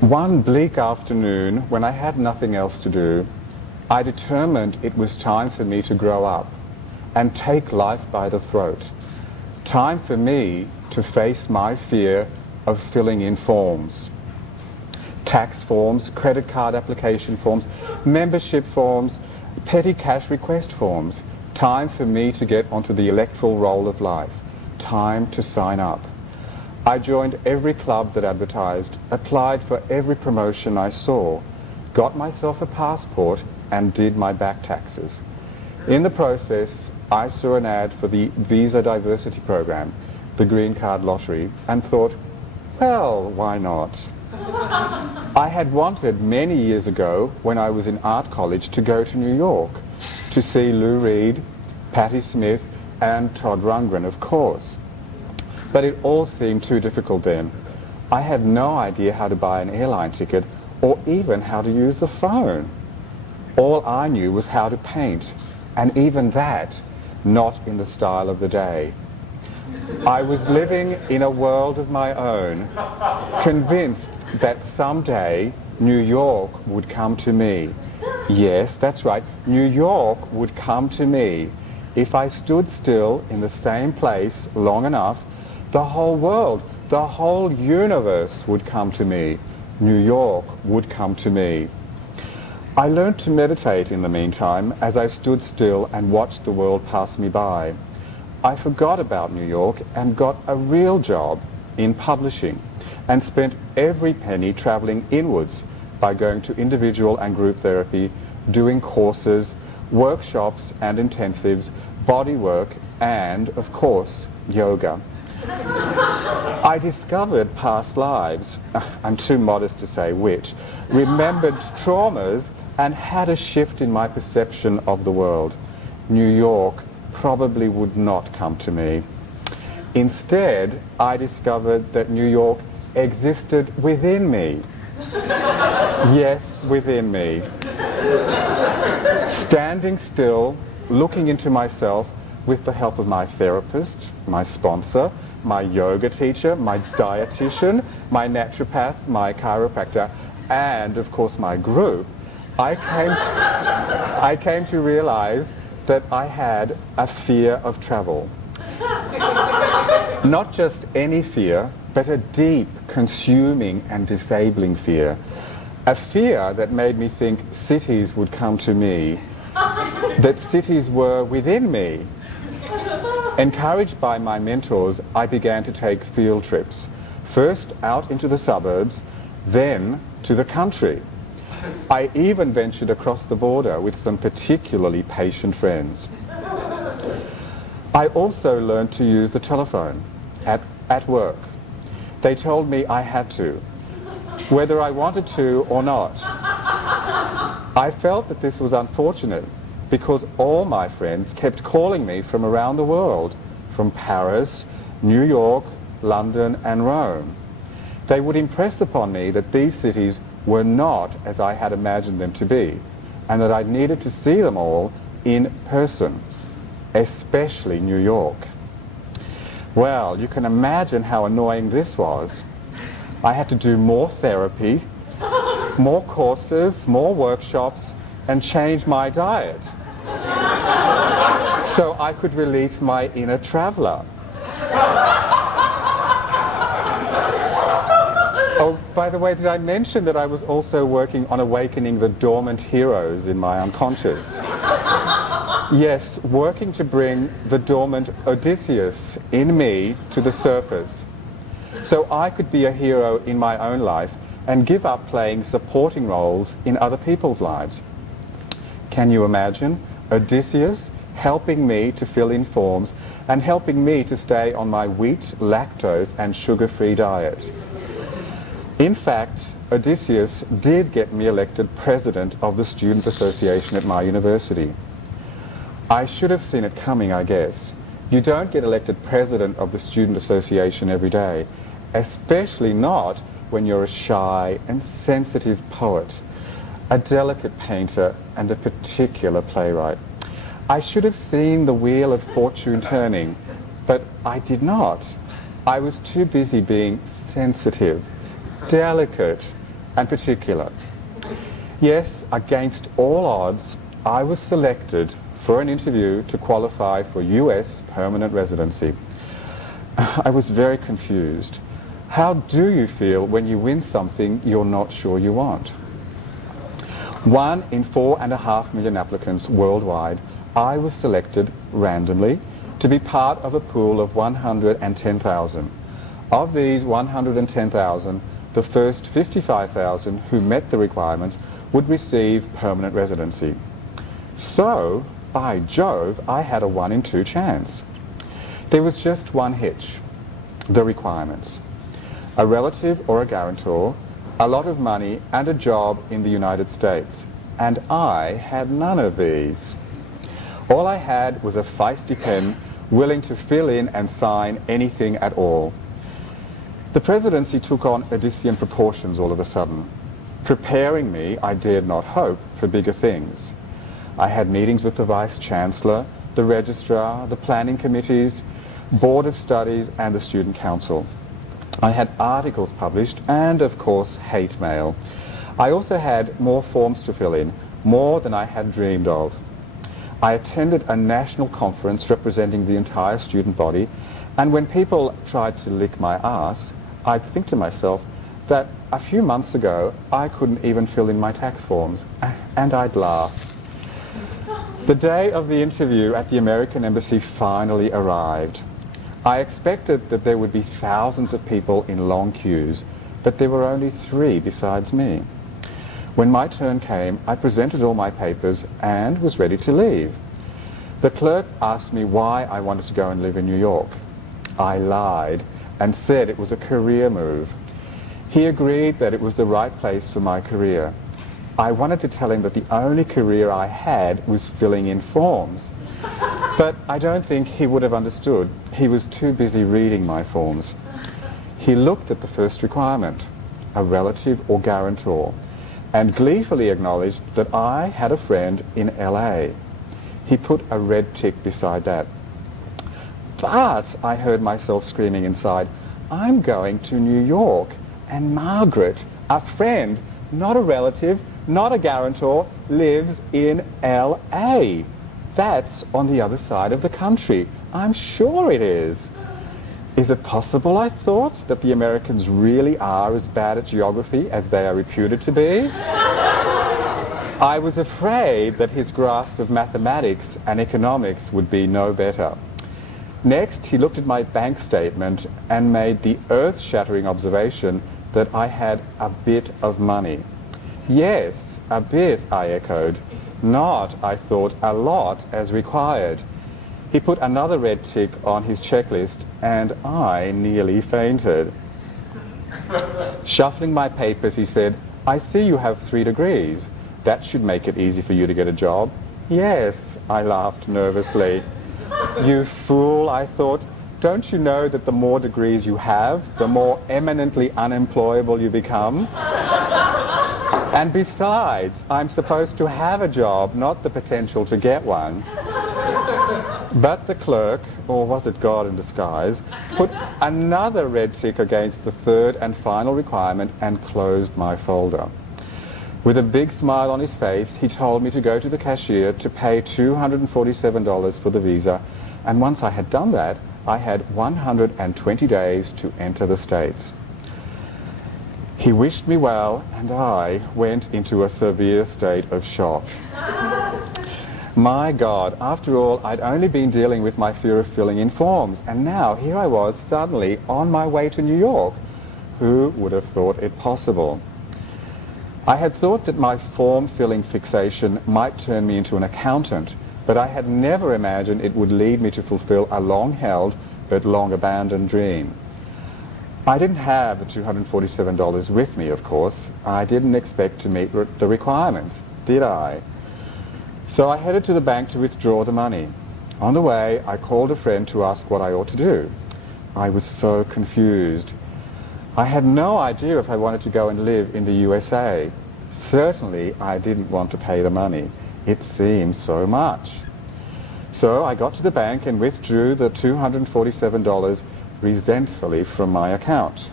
One bleak afternoon, when I had nothing else to do, I determined it was time for me to grow up and take life by the throat. Time for me to face my fear of filling in forms. Tax forms, credit card application forms, membership forms, petty cash request forms. Time for me to get onto the electoral roll of life. Time to sign up. I joined every club that advertised, applied for every promotion I saw, got myself a passport and did my back taxes. In the process, I saw an ad for the Visa Diversity Program, the Green Card Lottery, and thought, well, why not? I had wanted many years ago, when I was in art college, to go to New York, to see Lou Reed, Patti Smith, and Todd Rundgren, of course. But it all seemed too difficult then. I had no idea how to buy an airline ticket or even how to use the phone. All I knew was how to paint, and even that, not in the style of the day. I was living in a world of my own, convinced that someday New York would come to me. Yes, that's right, New York would come to me. If I stood still in the same place long enough, the whole world, the whole universe would come to me. New York would come to me. I learned to meditate in the meantime as I stood still and watched the world pass me by. I forgot about New York and got a real job in publishing and spent every penny traveling inwards by going to individual and group therapy, doing courses, workshops and intensives, body work, and, of course, yoga. I discovered past lives, I'm too modest to say which, remembered traumas, and had a shift in my perception of the world. New York probably would not come to me. Instead, I discovered that New York existed within me. Yes, within me. Standing still, looking into myself with the help of my therapist, my sponsor, my yoga teacher, my dietitian, my naturopath, my chiropractor, and of course my group, I came to realize that I had a fear of travel. Not just any fear, but a deep, consuming and disabling fear. A fear that made me think cities would come to me, that cities were within me. Encouraged by my mentors, I began to take field trips, first out into the suburbs, then to the country. I even ventured across the border with some particularly patient friends. I also learned to use the telephone at work. They told me I had to, whether I wanted to or not. I felt that this was unfortunate because all my friends kept calling me from around the world, from Paris, New York, London, and Rome. They would impress upon me that these cities were not as I had imagined them to be, and that I needed to see them all in person, especially New York. Well, you can imagine how annoying this was. I had to do more therapy, more courses, more workshops, and change my diet so I could release my inner traveler. Oh, by the way, did I mention that I was also working on awakening the dormant heroes in my unconscious? Yes, working to bring the dormant Odysseus in me to the surface, so I could be a hero in my own life and give up playing supporting roles in other people's lives. Can you imagine Odysseus helping me to fill in forms and helping me to stay on my wheat, lactose, and sugar-free diet? In fact, Odysseus did get me elected president of the Student Association at my university. I should have seen it coming, I guess. You don't get elected president of the Student Association every day, especially not when you're a shy and sensitive poet, a delicate painter, and a particular playwright. I should have seen the wheel of fortune turning, but I did not. I was too busy being sensitive, delicate, and particular. Yes, against all odds, I was selected for an interview to qualify for US permanent residency. I was very confused. How do you feel when you win something you're not sure you want? 1 in 4.5 million applicants worldwide, I was selected randomly to be part of a pool of 110,000. Of these 110,000, the first 55,000 who met the requirements would receive permanent residency. So, by Jove, I had a 1 in 2 chance. There was just one hitch: the requirements. A relative or a guarantor, a lot of money, and a job in the United States. And I had none of these. All I had was a feisty pen willing to fill in and sign anything at all. The presidency took on Odyssean proportions all of a sudden, preparing me, I dared not hope, for bigger things. I had meetings with the Vice-Chancellor, the Registrar, the planning committees, Board of Studies, and the Student Council. I had articles published and, of course, hate mail. I also had more forms to fill in, more than I had dreamed of. I attended a national conference representing the entire student body, and when people tried to lick my ass, I'd think to myself that a few months ago I couldn't even fill in my tax forms, and I'd laugh. The day of the interview at the American Embassy finally arrived. I expected that there would be thousands of people in long queues, but there were only 3 besides me. When my turn came, I presented all my papers and was ready to leave. The clerk asked me why I wanted to go and live in New York. I lied and said it was a career move. He agreed that it was the right place for my career. I wanted to tell him that the only career I had was filling in forms. But I don't think he would have understood. He was too busy reading my forms. He looked at the first requirement, a relative or guarantor, and gleefully acknowledged that I had a friend in LA. He put a red tick beside that. But, I heard myself screaming inside, I'm going to New York, and Margaret, a friend, not a relative, not a guarantor, lives in LA. That's on the other side of the country. I'm sure it is. Is it possible, I thought, that the Americans really are as bad at geography as they are reputed to be? I was afraid that his grasp of mathematics and economics would be no better. Next, he looked at my bank statement and made the earth-shattering observation that I had a bit of money. Yes, a bit, I echoed. Not, I thought, a lot as required. He put another red tick on his checklist, and I nearly fainted. Shuffling my papers, he said, I see you have 3 degrees. That should make it easy for you to get a job. Yes, I laughed nervously. You fool, I thought. Don't you know that the more degrees you have, the more eminently unemployable you become? And besides, I'm supposed to have a job, not the potential to get one. But the clerk, or was it God in disguise, put another red tick against the 3rd and final requirement and closed my folder. With a big smile on his face, he told me to go to the cashier to pay $247 for the visa, and once I had done that, I had 120 days to enter the States. He wished me well, and I went into a severe state of shock. My God, after all, I'd only been dealing with my fear of filling in forms, and now here I was suddenly on my way to New York. Who would have thought it possible? I had thought that my form-filling fixation might turn me into an accountant, but I had never imagined it would lead me to fulfill a long-held but long-abandoned dream. I didn't have the $247 with me, of course. I didn't expect to meet the requirements, did I? So I headed to the bank to withdraw the money. On the way, I called a friend to ask what I ought to do. I was so confused. I had no idea if I wanted to go and live in the USA. Certainly, I didn't want to pay the money. It seemed so much. So I got to the bank and withdrew the $247 resentfully from my account.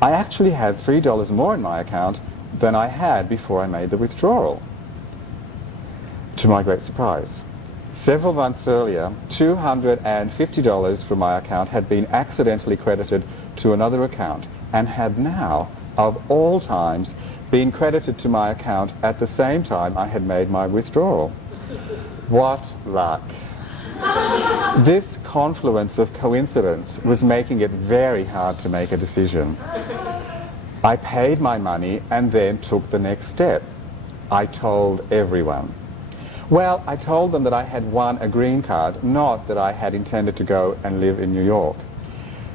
I actually had $3 more in my account than I had before I made the withdrawal, to my great surprise. Several months earlier, $250 from my account had been accidentally credited to another account and had now, of all times, been credited to my account at the same time I had made my withdrawal. What luck. This confluence of coincidence was making it very hard to make a decision. I paid my money and then took the next step. I told everyone. Well, I told them that I had won a green card, not that I had intended to go and live in New York.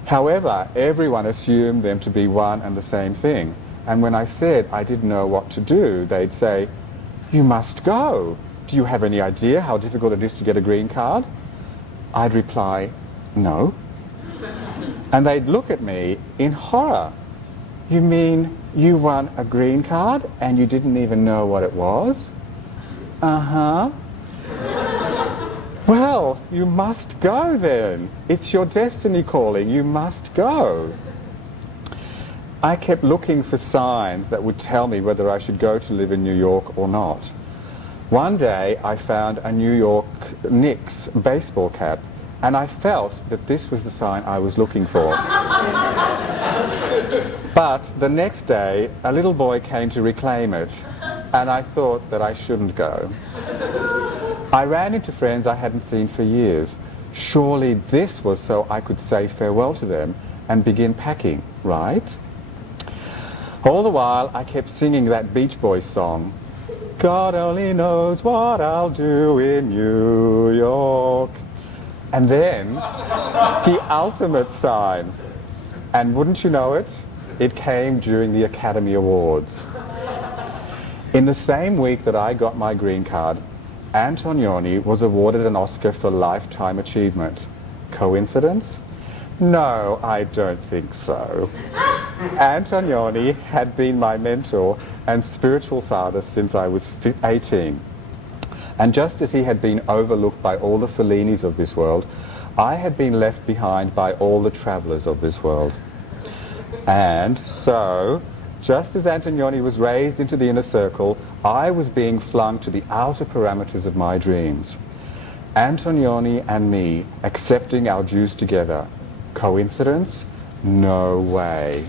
However, everyone assumed them to be one and the same thing. And when I said I didn't know what to do, they'd say, "You must go. Do you have any idea how difficult it is to get a green card?" I'd reply, "No." And they'd look at me in horror. "You mean you won a green card and you didn't even know what it was?" "Uh-huh." "Well, you must go then. It's your destiny calling. You must go." I kept looking for signs that would tell me whether I should go to live in New York or not. One day I found a New York Knicks baseball cap, and I felt that this was the sign I was looking for. But the next day a little boy came to reclaim it, and I thought that I shouldn't go. I ran into friends I hadn't seen for years. Surely this was so I could say farewell to them and begin packing, right? All the while I kept singing that Beach Boys song, "God only knows what I'll do in New York." And then the ultimate sign, and wouldn't you know it, it came during the Academy Awards. In the same week that I got my green card, Antonioni was awarded an Oscar for Lifetime Achievement. Coincidence? No, I don't think so. Antonioni had been my mentor and spiritual father since I was 18. And just as he had been overlooked by all the Fellinis of this world, I had been left behind by all the travelers of this world. And so, just as Antonioni was raised into the inner circle, I was being flung to the outer parameters of my dreams. Antonioni and me accepting our dues together. Coincidence? No way.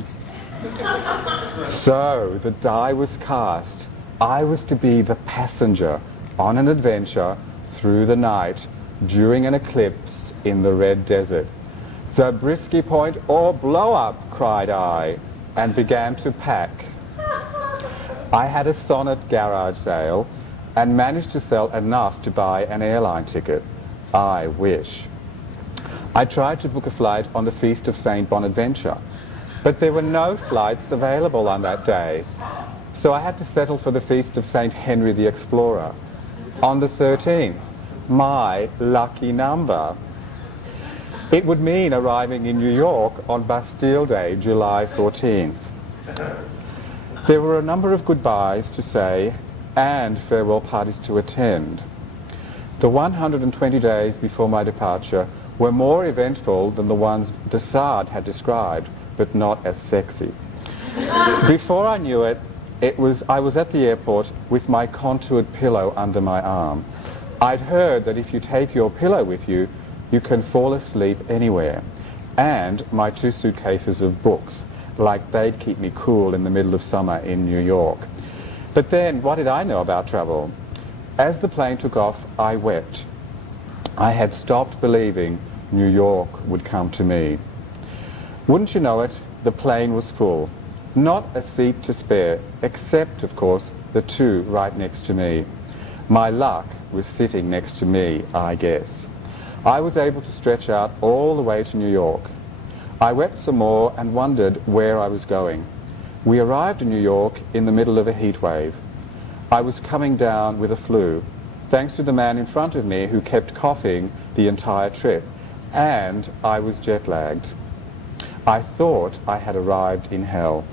So the die was cast. I was to be the passenger on an adventure through the night during an eclipse in the Red Desert. "Zabriskie Point or blow up," cried I, and began to pack. I had a Sonnet garage sale and managed to sell enough to buy an airline ticket. I wish. I tried to book a flight on the Feast of St. Bonaventure, but there were no flights available on that day. So I had to settle for the Feast of St. Henry the Explorer on the 13th, my lucky number. It would mean arriving in New York on Bastille Day, July 14th. There were a number of goodbyes to say and farewell parties to attend. The 120 days before my departure were more eventful than the ones de Sade had described, but not as sexy. Before I knew it, I was at the airport with my contoured pillow under my arm. I'd heard that if you take your pillow with you, you can fall asleep anywhere. And my 2 suitcases of books, like they'd keep me cool in the middle of summer in New York. But then, what did I know about travel? As the plane took off, I wept. I had stopped believing New York would come to me. Wouldn't you know it, the plane was full. Not a seat to spare, except, of course, the 2 right next to me. My luck was sitting next to me, I guess. I was able to stretch out all the way to New York. I wept some more and wondered where I was going. We arrived in New York in the middle of a heat wave. I was coming down with a flu, thanks to the man in front of me who kept coughing the entire trip, and I was jet-lagged. I thought I had arrived in hell.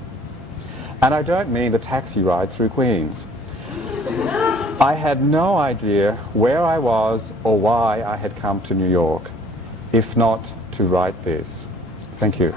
And I don't mean the taxi ride through Queens. I had no idea where I was or why I had come to New York, if not to write this. Thank you.